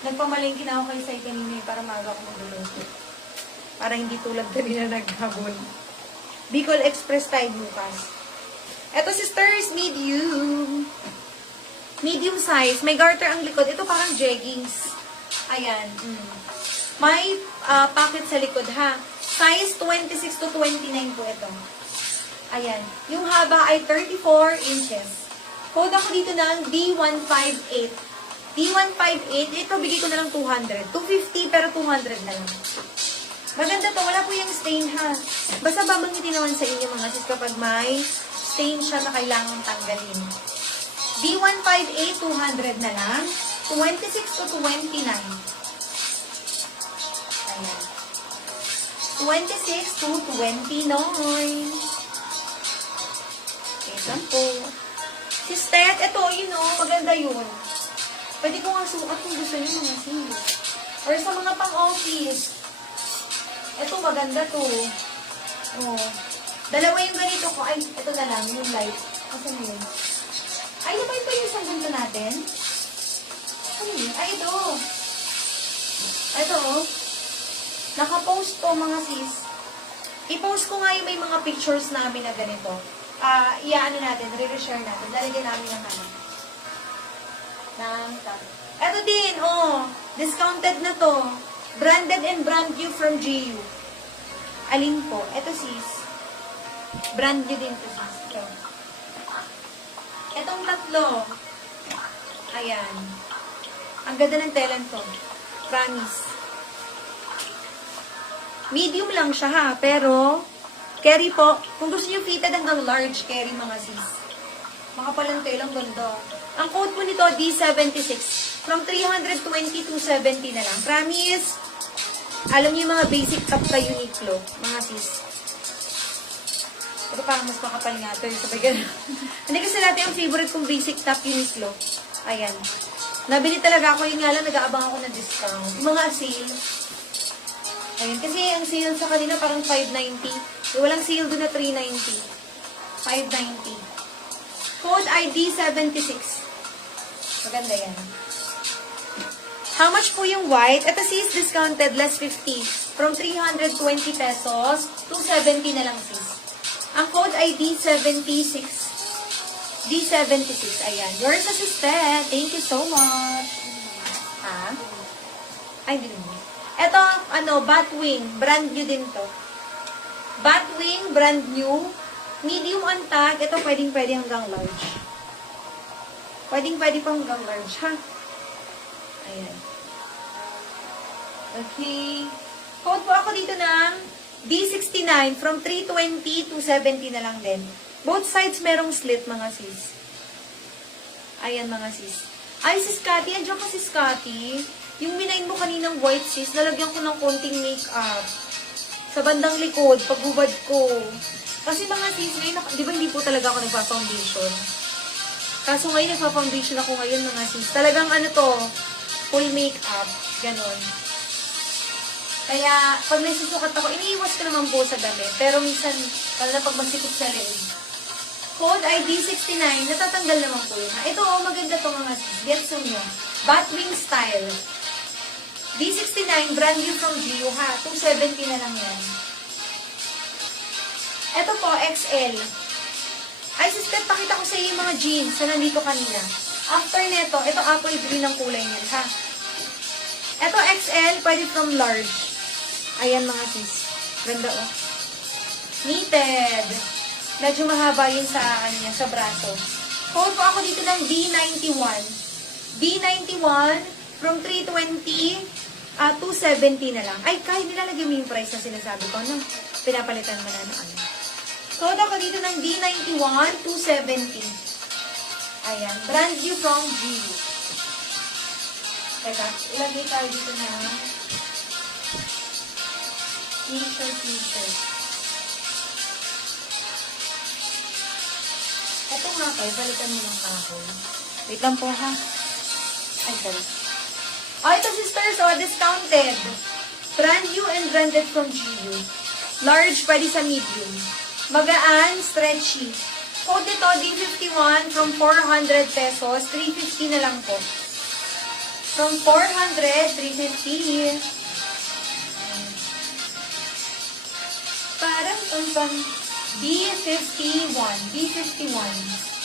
Nagpamalengke na ako kay Sai kanina para maaga ako magluluto. Para hindi tulad kanina naghabol. Bicol Express tayo bukas. Eto sisters, medium. Medium size. May garter ang likod. Ito parang jeggings. Ayan. May pocket sa likod ha. Size 26 to 29 po ito. Ayan. Yung haba ay 34 inches. Code ako dito ng D158. D158, ito bigay ko na lang 200. 250 pero 200 na lang. Maganda to, wala po yung stain ha. Basta babanggitin naman sa inyo mga sis kapag may stain siya na kailangang tanggalin. D158, 200 na lang. 26 to 29. Ayan. 26 to 29. Okay, po. Sister, ito, maganda yun. Pwede ko nga sukat kung gusto nyo mga sis. Or sa mga pang-office. Ito, maganda to. Oh. Dalawa yung ganito ko. Ay, ito na lang, yung light. Asan yun? Ay, naman pa yung isang ganito natin? Ano yun? Ay, ito. Ito, oh. Naka-post to, mga sis. I-post ko nga yung may mga pictures namin na ganito. Iaano natin, re-share natin. Lalagyan namin ng ano. Ito din, oh. Discounted na to. Branded and brand new from GU. Alin po? Ito sis. Brand new din to sis. Ito. Itong tatlo. Ayan. Ang ganda ng telan to. Promise. Medium lang siya ha. Pero, carry po. Kung gusto nyo fitted hanggang large, carry mga sis. Makapalang telang ganda. Ang code po nito, D76. From 320 to 70 na lang. Promise, alam niyo yung mga basic top na Uniqlo, mga sis. Ito parang mas makapal nga ito. Sabay gano'n. Hindi kasi natin ang favorite kong basic top Uniqlo. Ayan. Nabili talaga ako. Yun nga lang, nag-aabang ako ng discount. Yung mga sale. Ayan. Kasi ang sale sa kanila parang 590. Yung walang sale doon na 390. 590. Code ID 76. Maganda yan. How much po yung white? Ito sis, discounted, less 50. From 320 pesos, 270 na lang sis. Ang code ID 76. D76. Ayan. Yours assisted. Thank you so much. Ha? Ay, hindi mo. Ito, Batwing. Brand new din to. Batwing, brand new. Medium on tag. Ito, pwedeng-pwede hanggang large. Pwedeng-pwede pa hanggang large, ha? Ayan. Okay. Code po ako dito ng D69 from 320 to 70 na lang din. Both sides merong slit, mga sis. Ayan, mga sis. Ay, sis Cathy. Andiyan ka, sis Cathy. Yung minain mo kaninang white, sis, nalagyan ko ng konting makeup. Sa bandang likod, paghubad ko. Kasi mga sis, ngayon, di ba hindi po talaga ako nagpa-foundation? Kaso ngayon, nagpa-foundation ako ngayon, mga sis. Talagang full makeup. Ganon. Kaya, pag may susukat ako, iniiwas ko naman po sa dami. Pero minsan, lalo na pag magsikot sa leeg. Code ID 69, natatanggal naman po yun. Ito, maganda to mga sis. Gets nyo. Batwing style. D69, brand new from GU ha. 270 na lang yan. Ito po, XL. Ay, sister, pakita ko sa iyo yung mga jeans na nandito kanina. After neto, ito apple green ang kulay niyan, ha? Ito XL, pwede from large. Ayan mga sis. Ganda, oh. Knitted. Medyo mahaba yun sa, sa braso. Code po ako dito ng D91. D91, from 320, 270 na lang. Ay, kahit nilalagay mo yung price na sinasabi ko, no? Pinapalitan mo na, Code ako dito ng D91, 270. Ayan. Brand new from GU. Teka, ilagay tayo dito na t-shirt. Ito nga kayo, balikan mo ng kahoy. Wait lang po ha. Ay, sorry. Oh, ito sisters, discounted. Brand new and branded from GU. Large, pwede sa medium. Magaan, stretchy. Code nito, D51 from 400 pesos, 350 na lang po. From 400, 350. Parang, B51. B51.